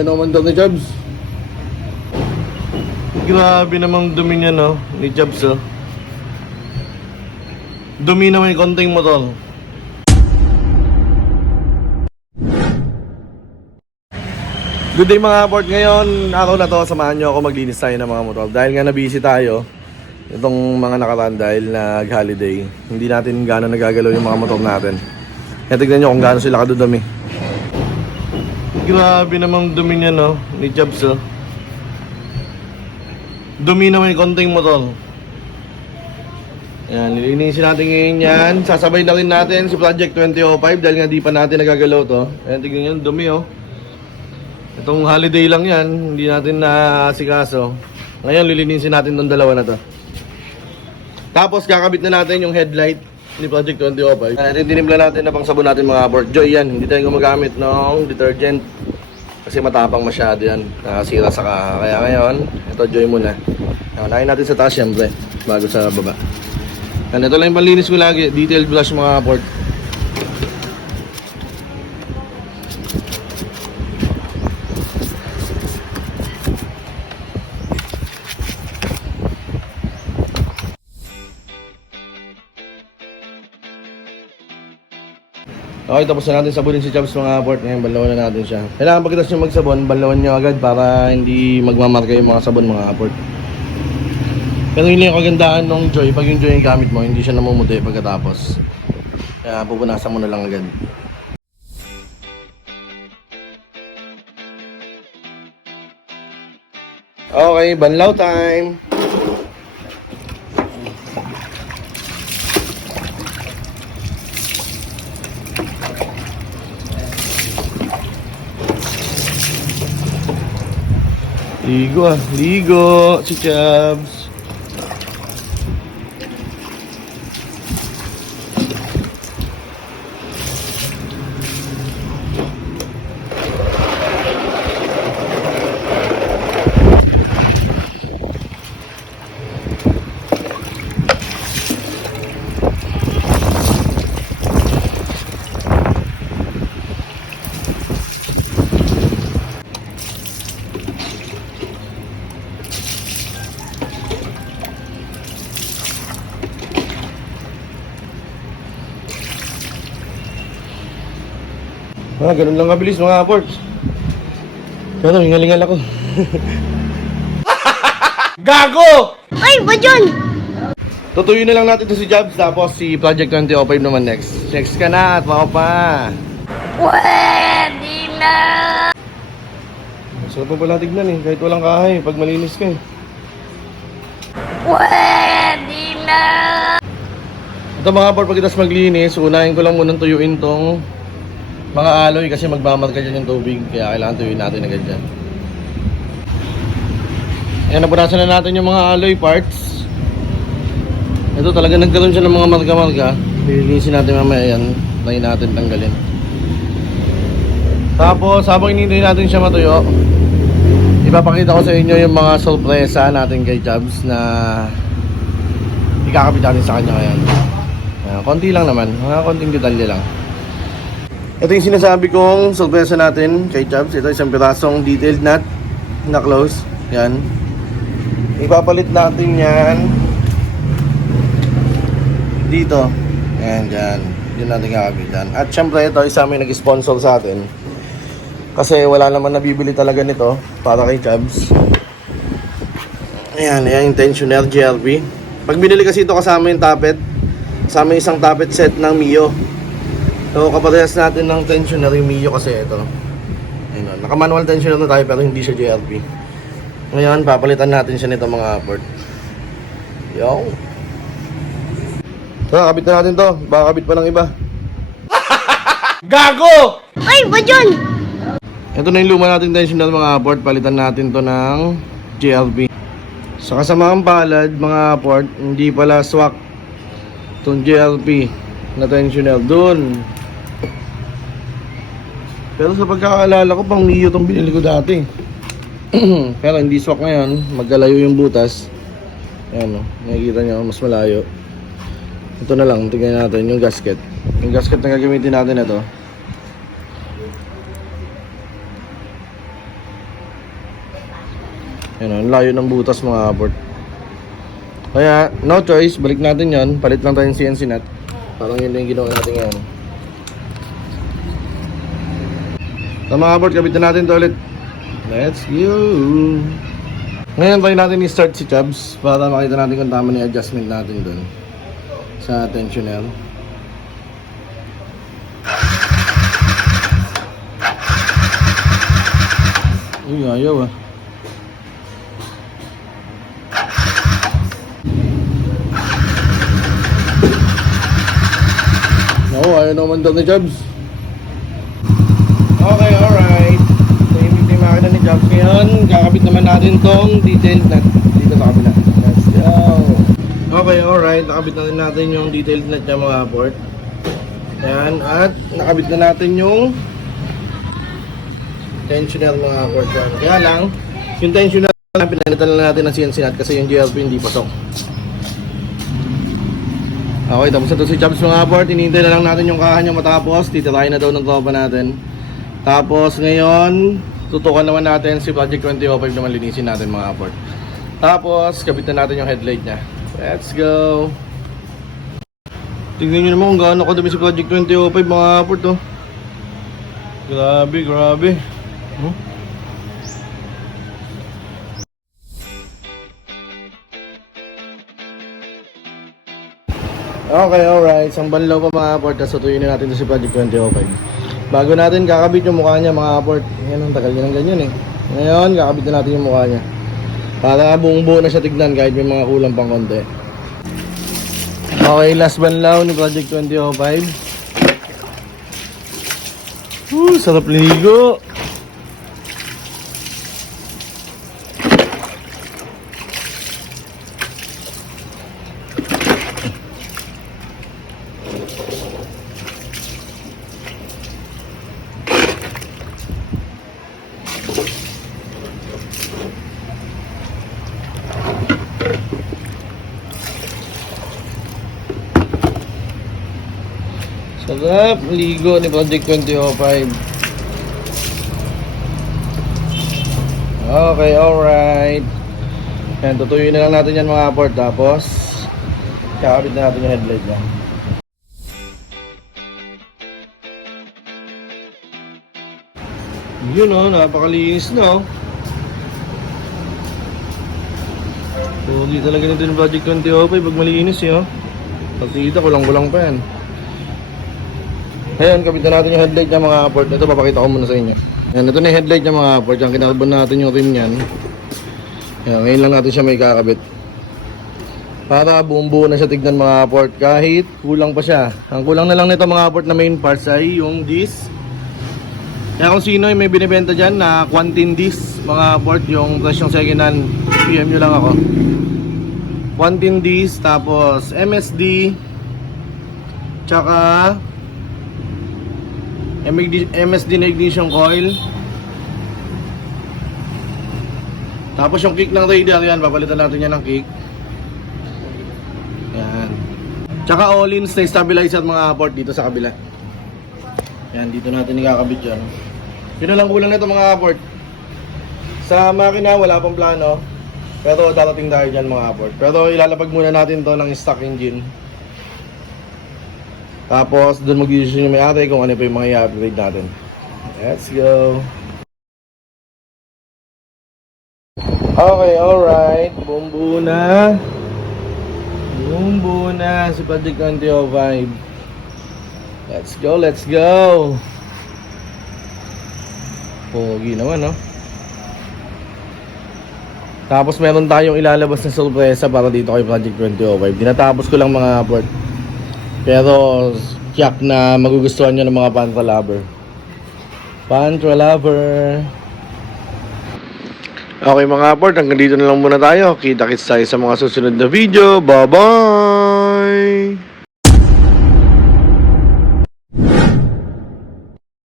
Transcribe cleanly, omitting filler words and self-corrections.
tayo ng mandar ni Jobs. Grabe namang dumi niya, no? Ni Jobs, oh. Dumi na may konting motor. Good day mga port. Ngayon, araw na to, samahan nyo ako maglinis tayo ng mga motor. Dahil nga na-busy tayo itong mga nakaraan dahil nag-holiday, hindi natin gano'n nagagalaw yung mga motor natin. Kaya tignan nyo kung gano'n sila kadudumi. Grabe namang dumi niya, no? Ni Jobs, oh. Dumi na may konting motor. Yan, nilinisin natin ngayon yan. Sasabay na rin natin si Project 2005 dahil nga di pa natin nagagalaw to. Ayan, tignan nyo, dumi, oh. Itong holiday lang yan, hindi natin naasikaso. Ngayon, lilinisin natin tong dalawa na to. Tapos, kakabit na natin yung headlight ni Project 2005. Ayan, tinimpla natin na pang sabon natin mga board. Joy yan, hindi tayo gumagamit ng detergent. Kasi matapang masyado yan, nakasira sa kaya ngayon, ito Joy muna. Unahin natin sa taas syempre, bago sa baba. And ito lang yung panlinis ko lagi, detailed brush mga board. Okay, tapos na natin sabunin si Jobs mga port. Ngayon, banlawan na natin siya. Kailangan pagkitas nyo magsabon, banlawan nyo agad para hindi magmamarka yung mga sabon mga port. Pero yun yung kagandaan ng Joy. Pag yung Joy yung gamit mo, hindi siya namumuti pagkatapos. Kaya pupunasan mo na lang agad. Okay, banlaw time! Ligo si Jobs. Ganun lang kabilis mga ports. Pero hingalingal ako. Gago! Ay, ba dyan? Tutuyin na lang natin ito si Jobs. Tapos si Project 2005 naman next. Next ka na at mao pa. Pwede na! Sarap pa pala tignan eh. Kahit walang kahay. Pag malinis ka eh. Pwede na! Ito mga port, pagkitas maglinis, unahin ko lang munang tuyuin tong mga alloy kasi magmamarka dyan yung tubig. Kaya kailangan tuyuin natin agad dyan. Ayan, napunasan na natin yung mga alloy parts. Ito talaga nagkaroon siya ng mga marka-marka. Lilinisin natin mamaya yan. Tayo natin tanggalin. Tapos habang hinihintay natin siya matuyo, ipapakita ko sa inyo yung mga sorpresa natin kay Jobs na ikakabit natin sa kanya ngayon. Konti lang naman, mga konting detalye lang. Ito yung sinasabi kong sorpresa natin kay Jobs. Ito isang pirasong detailed nut na close. Yan. Ipapalit natin yan dito. Yan, dyan. Yun natin kakabit yan. At syempre ito, isa may nag-sponsor sa atin. Kasi wala naman nabibili talaga nito para kay Jobs. Ayan, yung tensioner GLP. Pag binili kasi ito kasama yung tappet, kasama yung isang tappet set ng Mio. So kaparehas natin ng tensioner yung Mio kasi ito. Ayun, naka-manual tensioner na tayo pero hindi siya JLP. Ngayon, papalitan natin siya nito mga port. Yo. So, kabit na natin to. Baka kabit pa ng iba. Gago! Ay, ba dyan? Ito na yung luma natin tensioner mga port. Palitan natin to ng JLP. Sa kasamaang palad mga port, hindi pala swak itong JLP na tensioner dun. Pero sa pagkakaalala ko, pang Mio itong binili ko dati. Pero hindi swak ngayon. Magkalayo yung butas. Ayan o, nakikita nyo, mas malayo. Ito na lang, tingnan natin yung gasket. Yung gasket na gagamitin natin ito. Yan, ang layo ng butas mga kaport. Kaya, no choice, balik natin yon. Palit lang tayong CNC nut. Parang yun na yung ginawa natin ngayon. So mga kaport, kabitan natin to ulit. Let's go! Ngayon, try natin i-start si Chubbs para makita natin kung tama na yung adjustment natin dun sa tensioner. Uy, ayaw ah. Naku, ayaw naman daw ni Chubbs. Okay, alright. So, yung makina ni Chubbs ngayon. Kakabit naman natin tong detailed nut dito sa kabila. Let's go! Okay, alright. Nakabit na rin natin yung detailed nut niya mga port. Ayan, at nakabit na natin yung tensioner mga port. Kaya lang, yung tensioner pinalitan lang natin ng CNC nut kasi yung GLP hindi pasok. Okay, tapos na ito si Chubbs mga port. Hinihintay na lang natin yung kaha niya matapos. Titirahin na daw ng tropa natin. Tapos ngayon, tutukan naman natin si Project 2005 naman linisin natin mga port. Tapos, kabit na natin yung headlight niya. Let's go! Tingnan nyo naman kung gaano kadumi si Project 2005 mga port oh. Grabe, grabe. Huh? Okay, alright. Isang banlaw pa mga port. Tapos tutuyin na natin ito si Project 2005. Bago natin kakabit yung mukha niya mga port. Yan, ang tagal niya ng ganyan eh. Ngayon, kakabit na natin yung mukha niya. Para buong buo na siya tignan kahit may mga kulang pang konti. Okay, last banlaw ni Project 2005. Sarap ligo. Sarap ligo ni Project 2005. Okay, alright. Yan, tutuyuin na lang natin yan mga port. Tapos, kakabit na natin yung headlight niya. Yun oh, napakalinis na oh. Pogi talaga nito yung Project 2005 pag malinis eh oh. Pagkita, kulang-kulang pa yan. Ayan, kabit na natin yung headlight niya mga port. Ito, papakita ko muna sa inyo. Ayan, ito na yung headlight niya mga port. Yan, kinakabon natin yung rim niyan. Ayan, ngayon lang natin siya may kakabit. Para buong buo na siya tignan mga port. Kahit kulang pa siya. Ang kulang na lang nito mga port na main parts ay yung disc. Kaya kung sino yung may binibenta dyan na Quantin disc mga port, yung presyong second hand, PM nyo lang ako. Quantin disc, tapos MSD, tsaka MSD na ignition coil. Tapos yung kick ng radar yan, papalitan natin yan ng kick. Yan. Tsaka all-ins na stabilizer mga port dito sa kabila. Yan, dito natin ikakabit yan. Yun na lang kulang nito mga port. Sa makina wala pang plano, pero darating tayo dyan mga port. Pero ilalapag muna natin to ng stock engine. Tapos, doon mag-decision yung may-ari kung ano pa yung mga i-upgrade natin. Let's go! Okay, alright. Buong-buo na. Buong-buo na si Project 2005. Let's go, let's go! Pogi naman, no? Tapos, meron tayong ilalabas na sorpresa para dito kay Project 2005. Dinatapos ko lang mga port. Pero tiyak na magugustuhan nyo ng mga Pantra lover. Pantra lover. Okay mga port, hanggang dito na lang muna tayo. Kita-kits tayo sa mga susunod na video. Bye-bye!